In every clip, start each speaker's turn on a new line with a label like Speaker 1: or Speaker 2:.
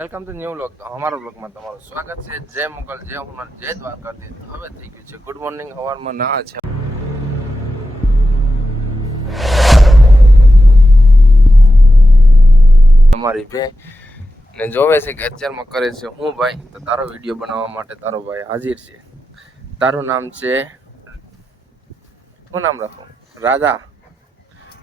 Speaker 1: Welcome to new vlog. તો અમારા તમારું સ્વાગત છે. જય મોગલ, જય હુનર, જય દ્વારકાધીશ. હવે થઈ ગયું છે ગુડ મોર્નિંગ. હવારમાં ના છે. અમારી બે ને જોવે છે કે અત્યારમાં કરે છે હું ભાઈ. તો તારો વીડિયો બનાવવા માટે તારો ભાઈ હાજર છે. તારું નામ છે શું નામ રાખો? રાધા.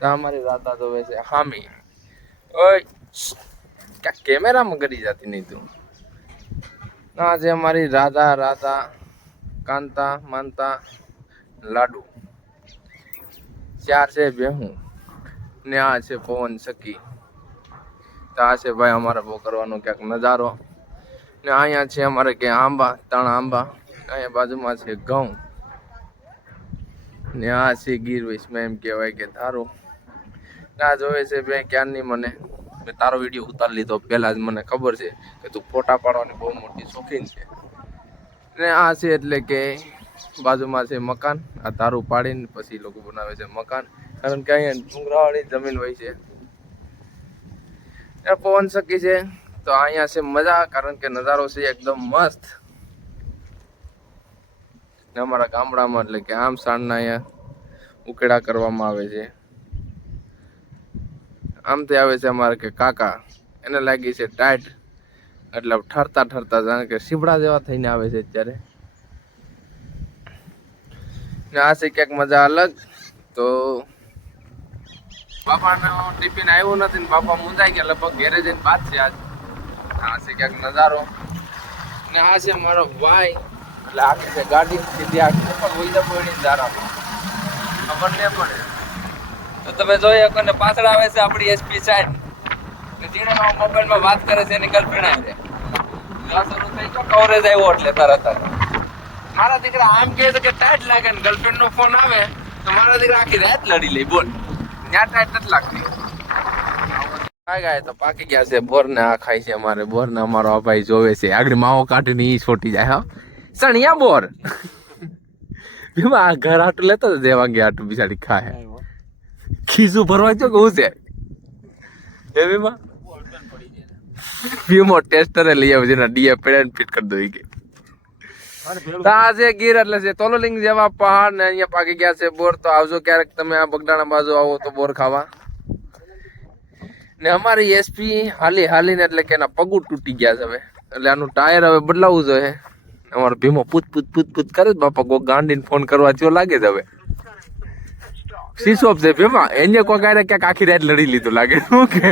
Speaker 1: અમારી રાધા જોવે છે હામી. ઓય ક્યાં કેમેરામાં કરી જતી નહીં તું. આજે અમારી રાધા રાધા, કાંતા, માનતા, લાડુ. ચાર છે બેહું ને આ છે પવન સખી. તો આ છે ભાઈ અમારે બહુ કરવાનો ક્યાંક નજારો. ને અહીંયા છે અમારે કે આંબા ત્રણ આંબા. અહીંયા બાજુમાં છે ઘઉં. ને આ છે ગીર વૈષ્ણવ એમ કહેવાય કે ધારો. ના જોવે છે ભાઈ ક્યારની મને. મેં તારો વીડિયો ઉતારી લીધો. પહેલાં જ મને ખબર છે કે તું ફોટા પાડવાની બહુ મોટી શોખીન છે. ને આ છે એટલે કે બાજુમાં છે મકાન. આ તારું પાડીને પછી લોકો બનાવે છે મકાન. કારણ કે અહીંયા ડુંગરાવાળી જમીન હોય છે. એ પવન શકી છે. તો અહીંયા છે મજા, કારણ કે નજારો છે એકદમ મસ્ત. અમારા ગામડામાં એટલે કે આમ સાંજના અહીંયા ઉકેડા કરવામાં આવે છે. આમથી આવે છે અમારે કે કાકા. એને લાગી છે ટાઈટ. એટલે ઠરતા ઠરતા જાણે કે શીપડા જેવા થઈને આવે છે અત્યારે. ને આ છે ક્યાંક મજા અલગ. તો બાપાનો ટિફિન આવ્યું નથી ને બાપા મુંજાઈ ગયા, લગભગ ઘેરે જઈને બાદ છે આજ. આ છે ક્યાંક નજારો. ને આ છે મારો ભાઈ. એટલે આખી છે ગાડી સીધી આખી. પણ વૈદા પડી ધારામાં. ખબર નહીં પડે. તો તમે જોઈ શકો ને પાછળ આવે છે આપણી એસપી સાહેબ. ને જેણે મોબાઈલમાં વાત કરે છે એની ગર્લફ્રેન્ડ આવી છે. શરૂ થઈ ગયો કવરેજ આવ્યો એટલે તરત મારા દીકરા આમ કહે છે કે ટાઈટ લાગે ને ગર્લફ્રેન્ડ નો ફોન આવે, તો મારા દીકરા આખી રાત લડી લે, બોલ. ત્યાં ટાઈટ નથી લાગતી. તો પાકી ગયા છે બોર ને આ ખાય છે અમારે બોર ને અમારો આ ભાઈ જોવે છે. આગળ માવો કાઢીને ઈ છોટી જાય, હા. સણિયા બોર. આ ઘર આટું લેતો દેવાંગી આટું બિચારી ખાય. ખીસું ભરવા જો કહું છે. એવીમાં ફ્યુમો ટેસ્ટરે લઈ આવે જેના ડીએ પેડેન ફિટ કરી દો કે. તાજે ગીર એટલે છે તોલોલિંગ જેવા પહાડ ને અહીંયા પાકી ગયા છે બોર. તો આવજો ક્યારેક તમે આ બગડાણા બાજુ આવો તો બોર ખાવા. ને અમારી એસપી હાલી હાલીને એટલે કે એના પગું તૂટી ગયા છે હવે. એટલે આનું ટાયર હવે બદલાવવું જોઈએ. અમારો ભીમો પૂત પૂત પૂત પૂત કરે બાપા કોઈ ગાંડીને ફોન કરવા જેવો લાગે છે હવે. શીશોપ છે ભીમા એને કોઈ ક્યાંક આખી રાત લડી લીધું લાગે. શું કે?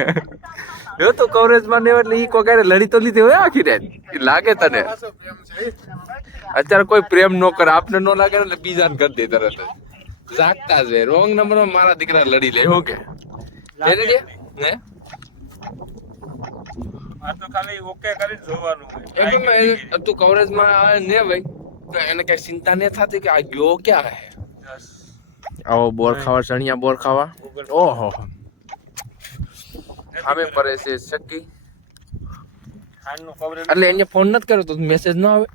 Speaker 1: એ તો કવરેજમાં ને એટલે ઈ કોઈ લડી તો લીધી હોય આખી રાત. લાગે તને. અત્યારે કોઈ પ્રેમ નો કરે આપને નો લાગે એટલે બીજાને કરી દે તરત જાગતા છે રોંગ નંબર મારા દીકરા લડી લે. ઓકે ને?
Speaker 2: તું ખાલી ઓકે જોવાનું
Speaker 1: તું કવરેજમાં આવે ને ભાઈ તો એને કઈ ચિંતા નહીં થતી કે આ ગયો ક્યાં હે. આવો બોર ખાવા ચણિયા બોર ખાવા. ઓહો. સામે પડે છે
Speaker 2: શક્કી.
Speaker 1: એટલે એને ફોન નથી કર્યો તો મેસેજ ન આવે.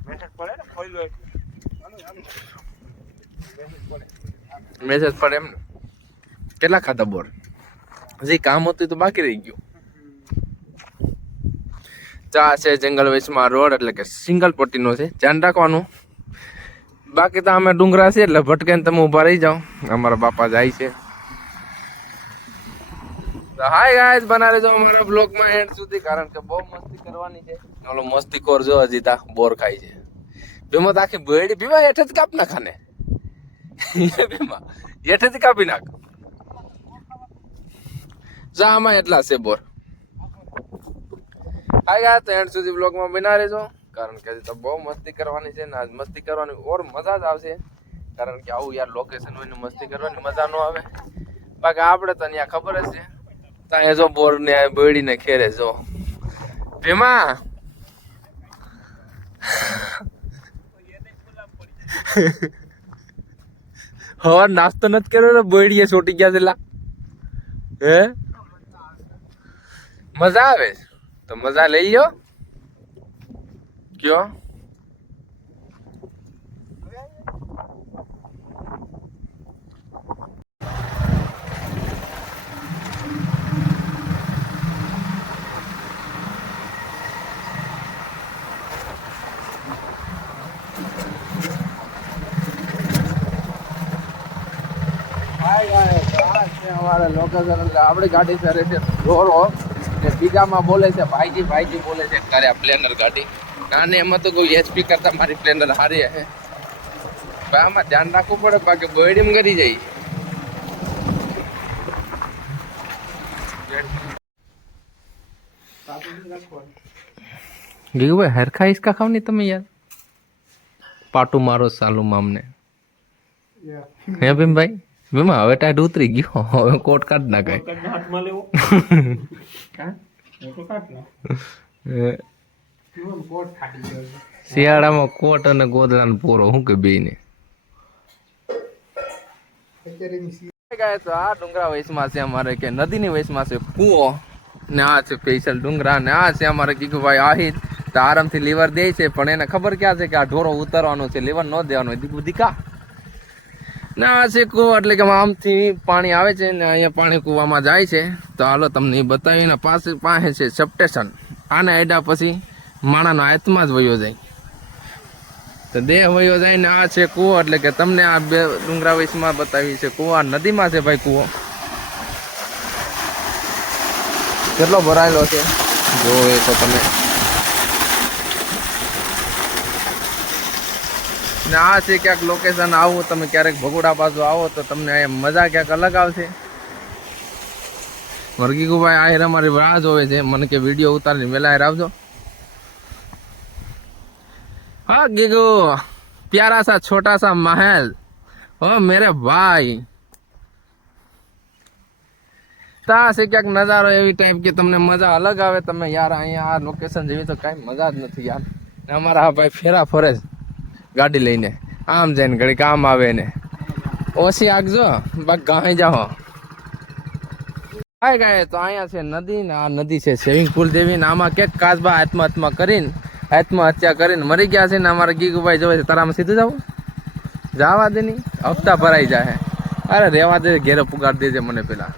Speaker 1: મેસેજ પડે એમ કેટલા ખાધા બોર? જે કામ હતું તો બાકી રહી ગયું. ચા છે જંગલ વેચમાં રોડ એટલે કે સિંગલ પટ્ટીનો છે. ધ્યાન રાખવાનું. બાકી તો અમે ડુંગરા છે એટલે ભટકે તમે ઊભા રહી જાઓ. અમારા બાપા જાય છે. હાય ગાઈસ બના લેજો અમારા બ્લોગમાં એન્ડ સુધી, કારણ કે બહુ મસ્તી કરવાની છે. ઓલો મસ્તી કોર જો હજી તા બોર ખાય છે. ભીમો આખી બેડી ભીમા, હેઠે જ કાપ ના ખાને ભીમા જ કાપી નાખ. જા આમાં એટલા છે બોર. હાય તો એન્ડ સુધી બ્લોગમાં બના રહેજો કારણ કે તો બહુ મસ્તી કરવાની છે ને આજ મસ્તી કરવાની ઓર મજા જ આવશે. કારણ કે આવું યાર લોકેશન હોય ને મસ્તી કરવાની મજા ન આવે. બાકી આપણે તો ત્યાં ખબર જ છે. ત્યાં જો બોર ને બેડી ને ખેરે જો. ભીમા! હવાર નાસ્તો નથી કર્યો ને બેડીએ છોટી ગયા છેલા હે? મજા આવે? તો મજા લઈ લ્યો. ગયો અમારે લોકો આપણી ગાડી ફેરે છે ઢોરો ને બોલે છે, ભાઈજી ભાઈજી બોલે છે. ત્યારે આ પ્લેનર ગાડી? અને એમાં તો કોઈ એચપી કરતા મારી સ્પ્લેન્ડર હારી હે. ભાઈ આમાં ધ્યાન રાખવું પડે બાકી બોયડીમ કરી જાય. ગયું ભાઈ હરખા હિસકા ખાવ ને તમે યાર. પાટું મારો સાલુ મામને. હે ભીમભાઈ ભીમ હવે ટાઈટ ઉતરી ગયો. હવે કોટ કાઢ નાખાય. શિયાળામાં કોટ અને ગોદડાનો પૂરો શું કે બેને તો આ ડુંગરા વયસમાં છે અમારે કે નદીની વયસમાં છે કૂવો. ને આ છે સ્પેશિયલ ડુંગરા ને આ છે અમારે કીધું ભાઈ આહી તો આરામથી લીવર દે છે પણ એને ખબર ક્યાં છે કે આ ઢોરો ઉતરવાનો છે લીવર ન દેવાનો. દીકુ દીકા. ના આ છે કૂવો એટલે કે આમથી પાણી આવે છે ને અહીંયા પાણી કૂવામાં જાય છે. તો હાલો તમને એ બતાવીને પાસે પાસે છે સબસ્ટેશન આને એડા પછી માણાનો આત્મા જ વયો જાય. તો દેહ વયો જાય ને આ છે કૂવો, એટલે કે તમને આ બે ડુંગરા વિશમાં બતાવી છે કૂવો. નદીમાં છે ભાઈ કૂવો. કેટલો ભરાયેલો છે? જોવે તો તમે. ને આ છે ક્યાંક લોકેશન આવું, તમે ક્યારેક ભગોડા બાજુ આવો તો તમને મજા ક્યાંક અલગ આવશે. વર્ગીકુભાઈ આહિર અમારી રાહ જોવે છે. મને કે વીડિયો ઉતારીને વહેલા આવજો. हाँ गिगो प्यारा सा छोटा सा महल ओ मेरे भाई તા છે ક્યાંક નજારો એવી ટાઈપ કે તમને મજા અલગ આવે તમે યાર અહીંયા આ લોકેશન જેવી તો કાંઈ મજા જ નથી યાર ને અમારા આ ભાઈ ફેરા ફરે છે ગાડી લઈને આમ જઈને ઘડીક આમ આવે ને ઓછી આગજો બાક ગાઈ જાઓ હાય ગાય તો અહીંયા છે નદી ને આ નદી છે સ્વિમિંગ પુલ જેવી ને આમાં ક્યાંક કાચબા આત્મહત્યા કરીને આત્મહત્યા કરીને મરી ગયા છે ને અમારા ગીગુભાઈ જોવે છે, તારામાં સીધું જાવ જવા દે નહીં, હપ્તા ભરાઈ જાય અરે રહેવા દે, ઘેરે પુગાડ દેજે મને પેલા.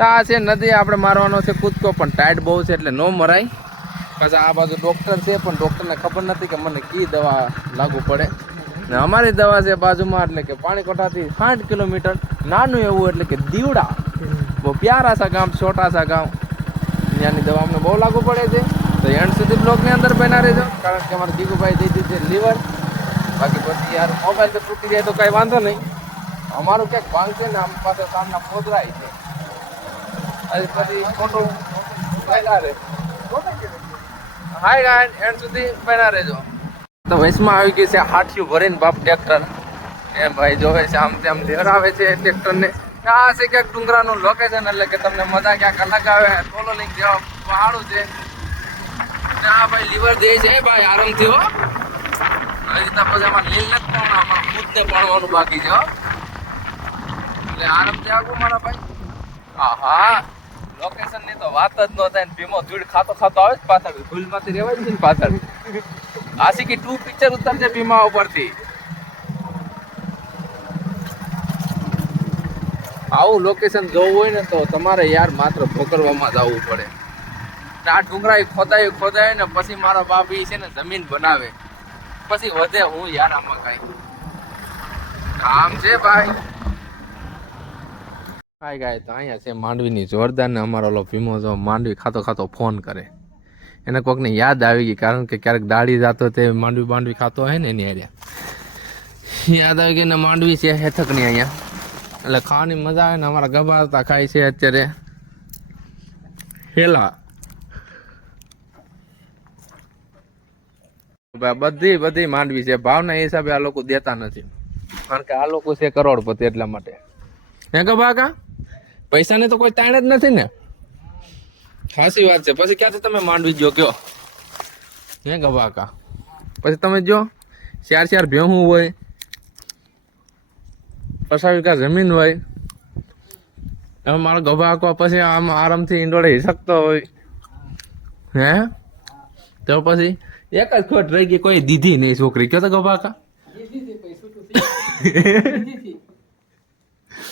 Speaker 1: આ છે નદી, આપણે મારવાનો છે કૂદકો, પણ ટાઈટ બહુ છે એટલે ન મરાય. પછી આ બાજુ ડૉક્ટર છે, પણ ડૉક્ટરને ખબર નથી કે મને કી દવા લાગુ પડે. ને અમારી દવા છે બાજુમાં, એટલે કે પાણીકોટાથી સાઠ કિલોમીટર. નાનું એવું એટલે કે દીવડા. બહુ પ્યારા સા ગામ, છોટા સા ગામ. ત્યાંની દવા અમને બહુ લાગુ પડે છે. તો એન્ડ સુધી બ્લોગની અંદર બના રહેજો, કારણ કે અમારે જીગુભાઈ દઈ દીધી લીવર બાકી પછી યાર મોબાઈલ તો તૂટી જાય તો કાંઈ વાંધો નહીં. અમારું ક્યાંક ભાંગશે ને આમ પાસે સામના પોદરાય છે. પછી ખોટું રહે હાય ગાય એન્ડ સુધી બના રહેજો. તો વૈશમાં આવી ગયું છે હાથિયું ભરીને બાપ ટ્રેક્ટર એ ભાઈ જોવે છે, આમ તેમ ધેરાવે છે ટ્રેક્ટરને આ છે ક્યાંક ડુંગરાનું લોકેશન એટલે કે તમને મજા ક્યાંક અલગ આવે. ટોલો લઈને જેવા પહાડું છે. ને ભાઈ, લીવર દે છે ભાઈ, આરામથી હો. હજી તો પછી આમાં લીલ નથી પણ આમાં ખુદને પડવાનું બાકી છે, હો. એટલે આરામથી આગું મારા ભાઈ. હા લોકેશનની તો વાત જ ન થાય ને ભીમો ધૂળ ખાતો ખાતો આવે જ પાછળ, ધૂળમાંથી રહેવાય જ નહીં પાછળ. આશિકી ટુ પિક્ચર ઉતરશે ભીમા ઉપરથી. આવું લોકેશન જોવું હોય ને તો તમારે યાર માત્ર ભોકરવામાં જ આવવું પડે. ને આ ડુંગરા ખોદાય ખોદાય ને પછી મારા બાપ એ છે ને જમીન બનાવે. પછી વધે હું યાર આમાં કઈ. આમ છે ભાઈ. હાય ગાય તો અહીંયા છે માંડવીની જોરદાર ને અમારો ઓલો ભીમો જો માંડવી ખાતો ખાતો ફોન કરે. એને કોકને યાદ આવી ગઈ કારણ કે ક્યારેક દાડી જાતો તે માંડવી માંડવી ખાતો હોય ને એની અહીંયા યાદ આવી ગઈ ને માંડવી છે હેથકની અહીંયા. એટલે ખાવાની મજા આવે ને અમારા ગભારતા ખાય છે અત્યારે. હેલા. બધી બધી માંડવી છે. ભાવના હિસાબે આ લોકો દેતા નથી. કારણ કે આ લોકો છે કરોડપતિ એટલા માટે. હે કા પૈસાની તો કોઈ તાણ જ નથી ને. ખાસી વાત છે. પછી ક્યાંથી તમે માંડવી જો કયો? હે કા પછી તમે જો ચાર ચાર ભેહું હોય વીઘા જમીન હોય હવે મારો ગભા આંકવા પછી આમ આરામથી ઈંડોળે હિસકતો હોય. હે? તો પછી એક જ ખોટ રહી ગઈ કોઈ દીધી નહીં છોકરી. કયો તો ગભા કા?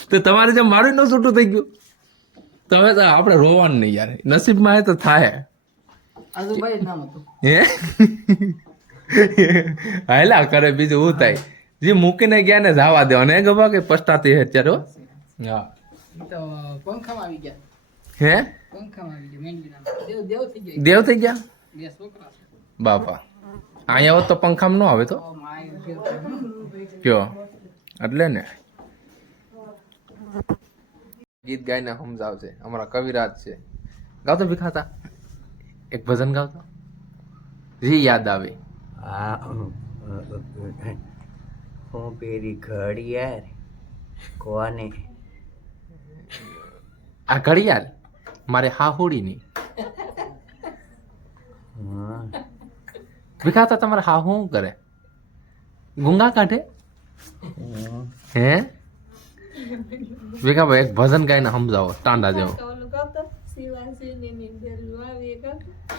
Speaker 1: તો તમારે જેમ મારું ન છૂટું થઈ ગયું. તો હવે તો આપણે રોવાનું નહીં યાર. નસીબમાં એ તો થાય. હે? હાલા કરે બીજું હું થાય? જે મૂકીને ગયા ને જવા દેવાને એ ગભા કે પસ્તાતી હે અત્યારે હા?
Speaker 3: તો પંખામાં આવી ગયા.
Speaker 1: હે?
Speaker 3: પંખામાં આવી ગયા દેવ દેવ થઈ ગયા.
Speaker 1: દેવ થઈ બાપા. અહીંયા હોત તો પંખામાં ન આવે તો? કયો એટલે ને. ગીત ગાઈને સમજાવશે અમારા કવિરાજ છે. ગાવતો ભીખાતા એક ભજન ગાવતો? જી યાદ આવે.
Speaker 2: હું પેરી ઘડિયાળ કોને?
Speaker 1: આ ઘડિયાળ મારે હાહુડીની. ભીખાતા તમારે હા શું કરે? ગુંગા કાઢે. હે? ભીખાભાઈ એક ભજન ગાઈને સમજાવો ટાંડા જેવો.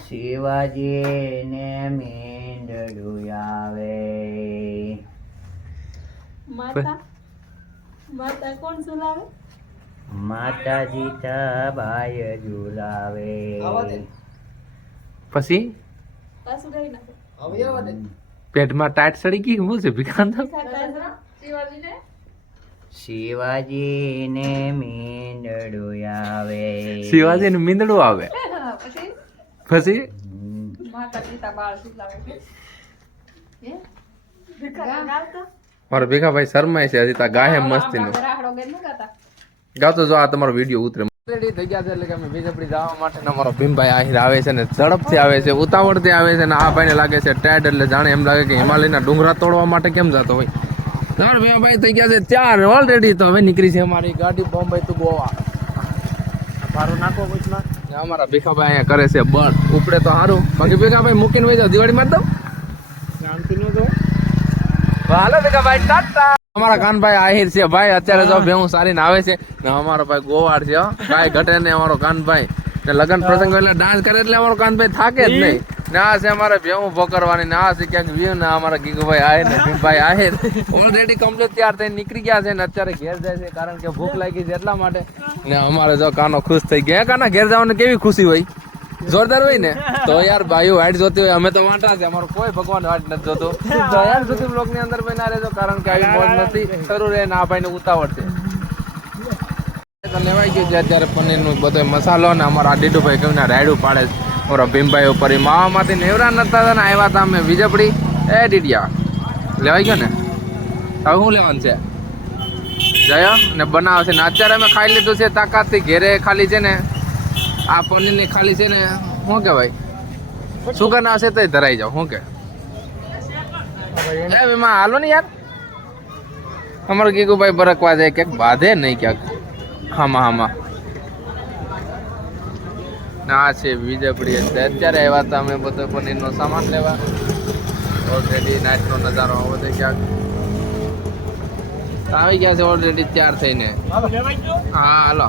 Speaker 2: શિવાજી ને મીંડળું આવે.
Speaker 4: માતા? માતા કોણ સુલાવે
Speaker 2: માતાજી તબાય ઝુલાવે.
Speaker 3: આવા દે.
Speaker 1: પછી? પેટમાં ટાટ સડી ગઈ શું છે? ભીખાતા?
Speaker 4: શિવાજીને
Speaker 2: શિવાજી ને મીંડળું આવે.
Speaker 1: શિવાજી નું મીંદડું આવે?
Speaker 4: પછી?
Speaker 1: મારા ભીખાભાઈ શરમાય છે હજી તા ગાહે મસ્તી નું
Speaker 4: ગાતો.
Speaker 1: જો આ તમારો વીડિયો ઉતરે. રેડી થઈ ગયા છે એટલે કે અમે બીજપડી જવા માટે અમારો ભીમભાઈ આહિર આવે છે ને ઝડપથી આવે છે ઉતાવળથી આવે છે ને આ ભાઈને લાગે છે ટેડ એટલે જાણે એમ લાગે કે હિમાલયના ડુંગરા તોડવા માટે કેમ જતો હોય. ત્રણ ભીમભાઈ થઈ ગયા છે ચાર ઓલરેડી તો હવે નીકળી છે અમારી ગાડી બોમ્બે ટુ ગોવા.
Speaker 2: મારું નાખો પૂછમાં
Speaker 1: અમારા ભીખાભાઈ અહીંયા કરે છે બળ. ઉપડે તો સારું બાકી ભીખાભાઈ મૂકીને વેચો દિવાળી માં તો
Speaker 2: શાંતિ નો તો
Speaker 1: હાલો ભીખાભાઈ ટાટા! અમારા કાનભાઈ આહિર છે ભાઈ અત્યારે જો ભેહું સારીને આવે છે. ને અમારો ભાઈ ગોવાડ છે હો. કાંઈ ઘટે નહીં અમારો કાનભાઈ. ને લગ્ન પ્રસંગ એટલે ડાન્સ કરે એટલે અમારો કાનભાઈ થાકે જ નહીં. ને છે અમારે ભેહું ભોકરવાની ને છે ક્યાંક વ્યૂ ને અમારા ગીગુભાઈ આહિર ને ભીમભાઈ આહિર. ઓલરેડી કમ્પ્લીટ તૈયાર થઈને નીકળી ગયા છે ને અત્યારે ઘેર જાય છે કારણ કે ભૂખ લાગી છે એટલા માટે. ને અમારે જો કાનો ખુશ થઈ ગયા. કાના ઘેર જવાની કેવી ખુશી હોય? જોરદાર હોય ને, તો યાર ભાઈઓ વાઇટ જોતી હોય, અમે તો વાંટા છે, અમારો કોઈ ભગવાન વાઇટ નથી જોતો. તો યાર સુધી બ્લોકની અંદર બના રહેજો, કારણ કે આવી મોજ નથી, શરૂ રહે ને આ ભાઈ ને ઉતાવળ છે. લેવાઈ ગયું છે અત્યારે પનીરનું બધો મસાલો ને અમારા ડીડુભાઈ કેવું રાયડું પાડે છે. અમારા ભીમભાઈ ઉપર માવામાંથી નેવરા નતા હતા ને આવ્યા હતા અમે વીજપડી એ ડીડિયા લેવાઈ ગયો ને? હવે શું લેવાનું છે? જયો ને બનાવે છે ને, અત્યારે અમે ખાઈ લીધું છે, તાકાતથી ઘેરે ખાલી છે ને. આ પનીર ને ખાલી છે ને શું કહેવાય? સુગર ના હશે તો ધરાઈ જાવ શું કે? એમાં હાલો ને યાર. અમારો ગીગુભાઈ બરકવા જાય ક્યાંક બાંધે નહીં ક્યાંક. હામાં હામાં. ના છે વિજયપડી એટલે અત્યારે આવ્યા હતા અમે બધો પનીરનો સામાન લેવા. ઓલરેડી નાઇટનો નજારો આવો છે ક્યાંક. આવી ગયા છે ઓલરેડી તૈયાર થઈને. હા હાલો.